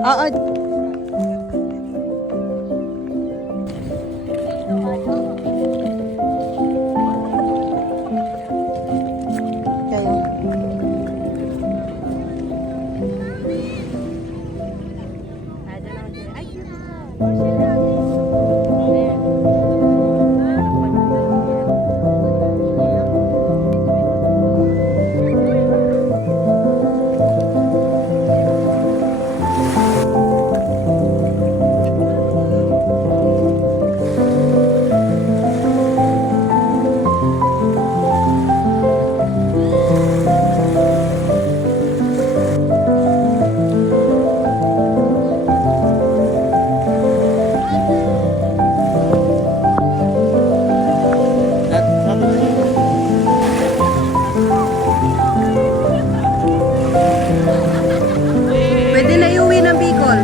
Oo. Kayo. Ay, cute. Pwede na iuwi ng Bicol.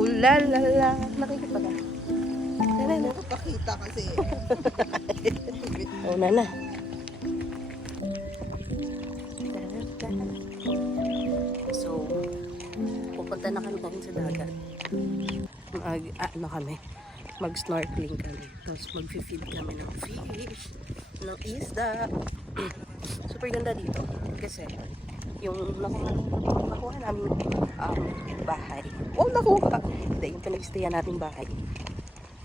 Ulalala. Nakikita ka. Nakapakita kasi. Una na. So, pupunta na kami ngayon sa dagat. Ano kami? Mag-snorkeling kami. Tapos mag-feed kami ng fish, ng isda. Super ganda dito. Kasi, yung nakuha namin bahay. Oh, nakuha! Hindi, yung pinag-stayan natin bahay.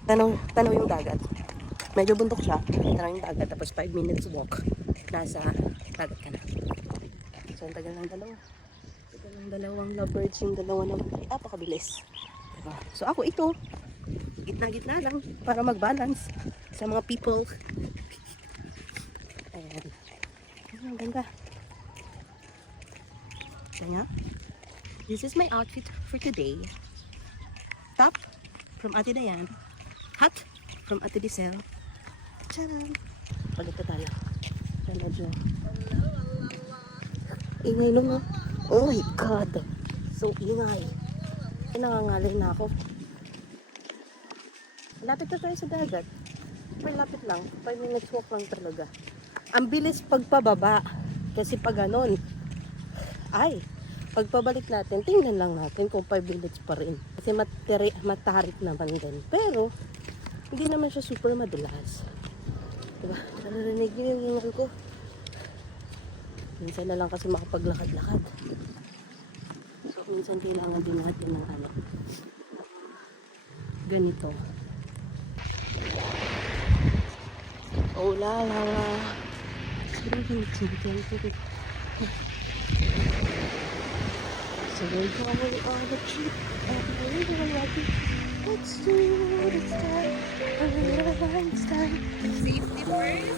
Tanaw yung dagat. Medyo bundok siya. Tanaw yung dagat. Tapos 5 minutes walk. Nasa dagat ka na. So, ang tagal ng dalawa. Tagal ng dalawang lovebirds. Yung dalawa na napakabilis. Diba? So, ako ito. Gitna-gitna lang. Para mag-balance sa mga people. Ayan. Ang ganda. Kaya, this is my outfit for today. Top from Ate Dayan. Hat from Ate Dicel. Tcharam! Palit na tayo. Tala dyan. Ingay nung oh my God! So ingay. Nangangalay na ako. Lapit na tayo sa dagat. Pero lapit lang. 5 minutes walk lang talaga. Ang bilis pagpababa. Kasi pag ganon, ay, pagpabalik natin, tingnan lang natin kung 5 minutes pa rin. Kasi matarik naman din. Pero, hindi naman siya super madulas. Diba? Narinig niyo yung ingay ko. Minsan na lang kasi makapaglakad-lakad. So, minsan kailangan din natin ng ano. Ganito. Oh, la la la. So we're going on the trip and we're gonna rock it. Let's do it, it's time. It's time. Safety first.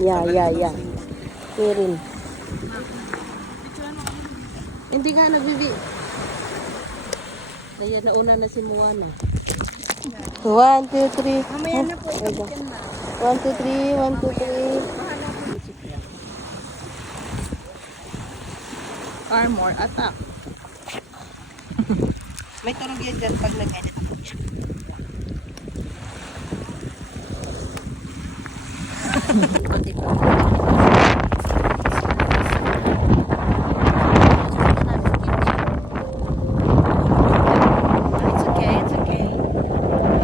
Yeah. Kirin. Hindi nga nagbibi. Ayan, nauna na si Moana. 1, 2, 3. Mamaya na po ito yan na. 1, 2, 3. 1, 2, 3. Armor, attack. May tunog yan dyan pag nag-edit ako. Konti pa. It's okay.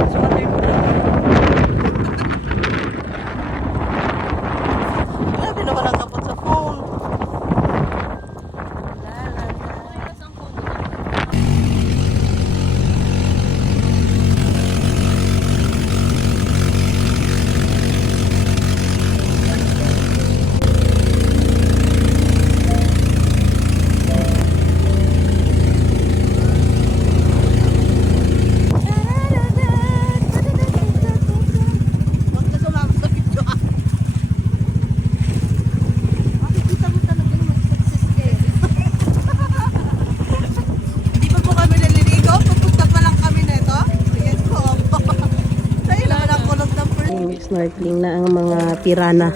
It's waterproof. Wala, binawalan kapot sa phone. Mag-snorkeling na ang mga pirana.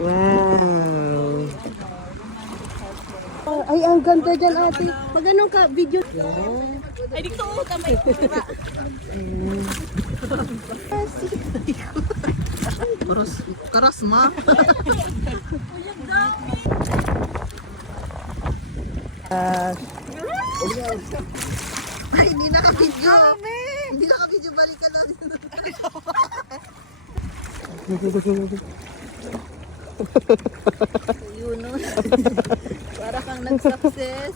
Wow! Ay, ang ganda dyan, ate. Mag-ano ka? Video? Ay, dito ko kamay. Karas ma. Ay, hindi naka-video. Hindi naka-video. Balikan natin. Yunus. Para kang nag-success.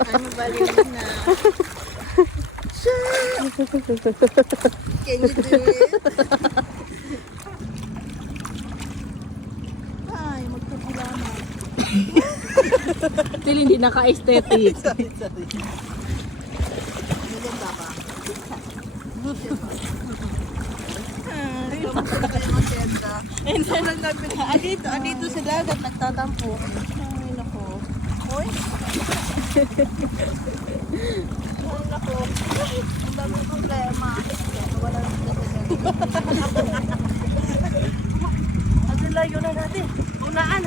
Ano balikan na? Can you do it? Ay, magkakulaman. Still hindi naka-aesthetic. Sorry. Maganda ka. Kamusta na kayo maganda? Andito sa dagat, nagtatampo. Ay, nako. Hoy. Ay, nako. Ang daming problema. Wala lang sila sa dagat. Ang layo na natin. Unaan.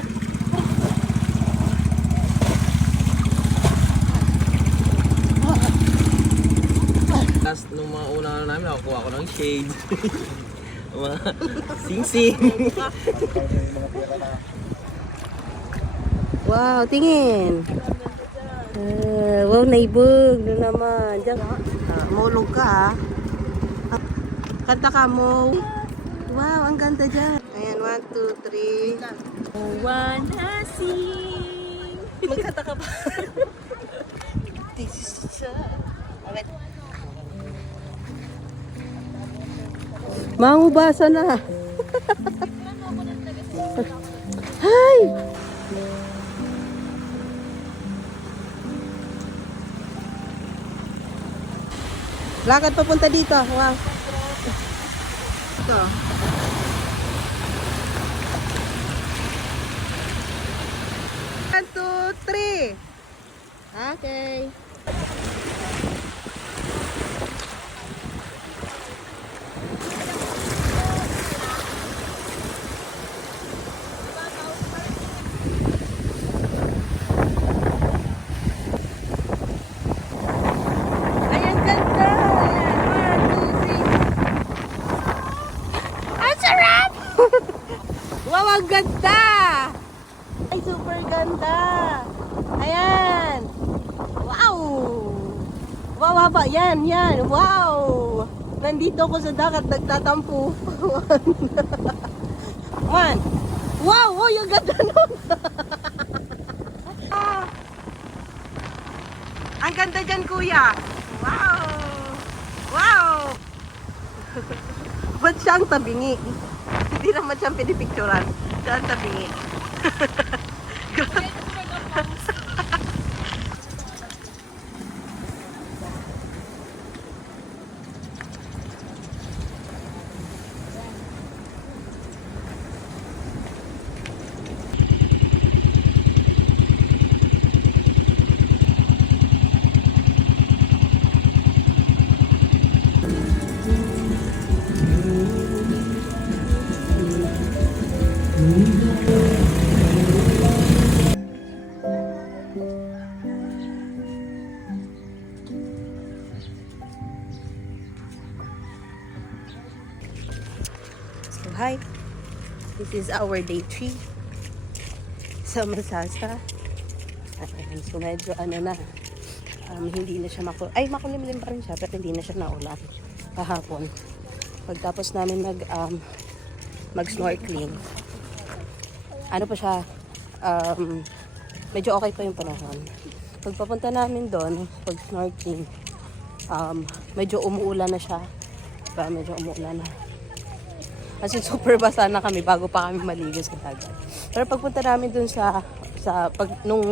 Last nung mga una namin, nakukuha ko ng shade. Mga sing-sing. Wow, tingin. Wow, naibog. Doon naman. Diyan. Mulog ka, Kanta ka mo. Wow, ang ganda dyan. Ayan, 1, 2, 3. Wanna sing. Magkata ka ba? This is alright. Mangubasa na. Hi! Lakad papunta dito. Wow. Ito. One, two, three. Okay. Ay, ang ganda. Ayan, 1, 2, 3. Ang sarap! Wow, ang ganda! Ay, super ganda! Ayan! Wow! Wow, haba! Yan, yan! Wow! Nandito ako sa dagat, nagtatampo. One! Wow! Oh, yung ganda nun! Ah. Ang ganda dyan, kuya! Wow! Wow! Ba't siyang tabingi? Hindi naman siyang pinipicturan. Siya ang tabingi. So, hi. This is our day 3 sa Masasa. Ayan, so medyo ano na, hindi na siya makulimlim pa rin siya, pero hindi na siya naulan kahapon. Pagtapos namin mag-snorkeling, ano pa siya, medyo okay pa yung panahon. Pagpapunta namin doon, pag-snorkeling, medyo umuulan na siya. Diba? Medyo umuulan na. Kasi super basa na kami bago pa kami maligo sa dagat. Pero pagpunta namin doon nung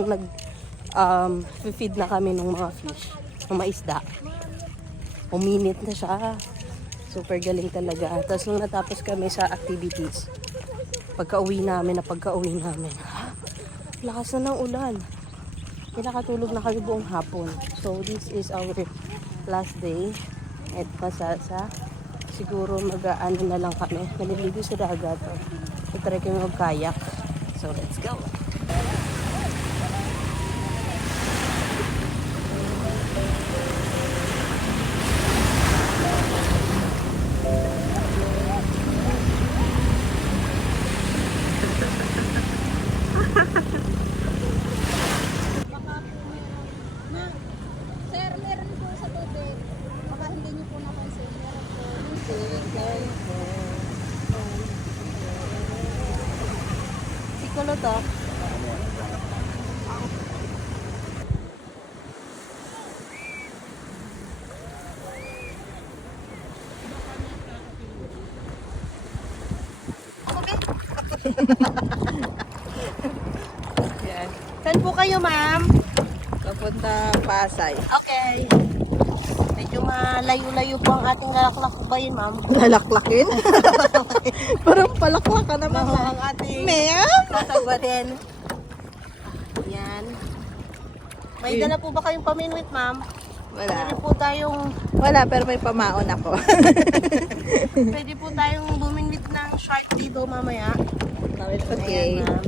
feed na kami ng mga fish, ng mga isda, uminit na siya. Super galing talaga. Tapos nung natapos kami sa activities, pagka-uwi namin, lakas na ng ulan. Pinakatulog na kami buong hapon. So this is our last day. At pasasa. Siguro mag-ano na lang kami. Maliligo sa dagat. I-try kami mag-kayak. So let's go. Sir, meron po sa tubig. Baka hindi niyo po napansin. Meron po. Sikolo to. Yan. Saan po kayo, ma'am? Papunta Pasay. Okay. Medyo malayo-layo po ang ating lalaklakbayin, ma'am. Lalaklakin? Parang palaklak ka naman. Oo, ang ating Ma'am? sasabarin. Yan. May dala po ba kayong paminwit, ma'am? Wala. Pwede po tayong Wala, pero may pamaon ako. pwede po tayong buminwit ng shark dito mamaya. No, it's Ayan, okay. ma'am.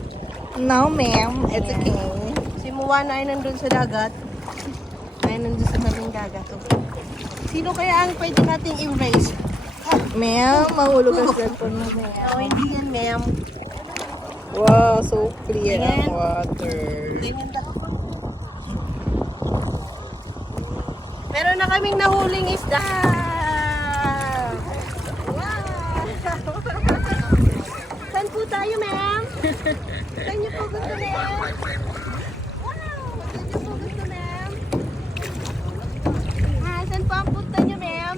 No, ma'am. It's Ayan. okay. Si Moana ay nandun sa dagat. Ay nandun sa tabing dagat. Sino kaya ang pwede nating erase? Ma'am, mahulog ang cellphone mo, ma'am. Oh, hindi yan, ma'am. Wow, so clear Ayan. ang water. Ganyan daw. Meron na kaming nahuling isda! Wow! Saan po tayo, ma'am? Saan niyo po gusto, ma'am? Wow! Saan niyo po gusto, ma'am? Saan po ang punta niyo, ma'am?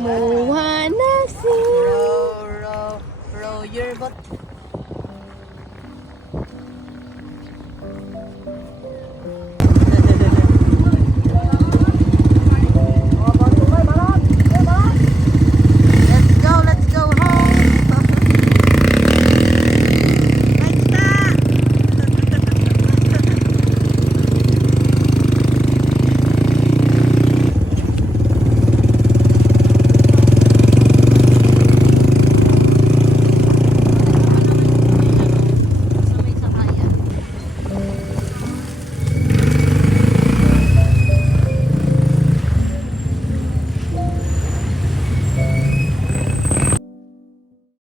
Moana Sea! Row your boat.